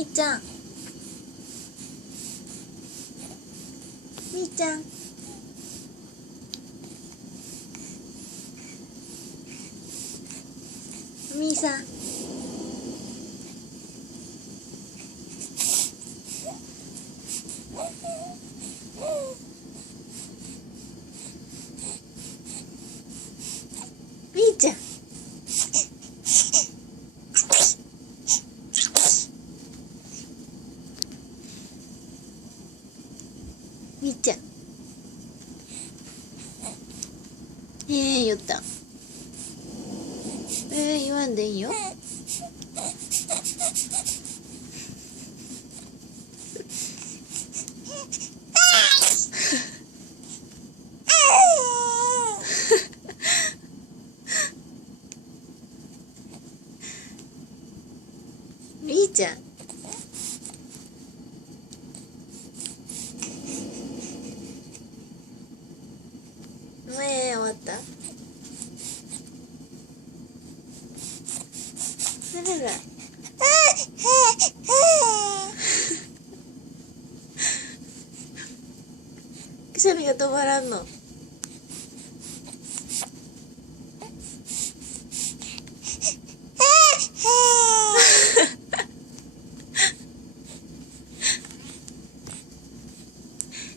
みーちゃん、みーちゃん、みーさん、みーちゃん、みーちゃん、言った。言わんでいいよ。みーちゃん、もう終わった。あらら。くしゃみが止まらんの。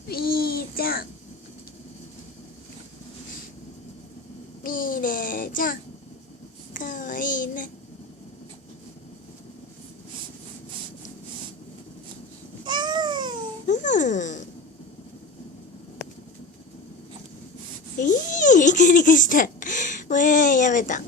みーちゃん、みれちゃん、かわいいね。いいニコニコした。もうやめた。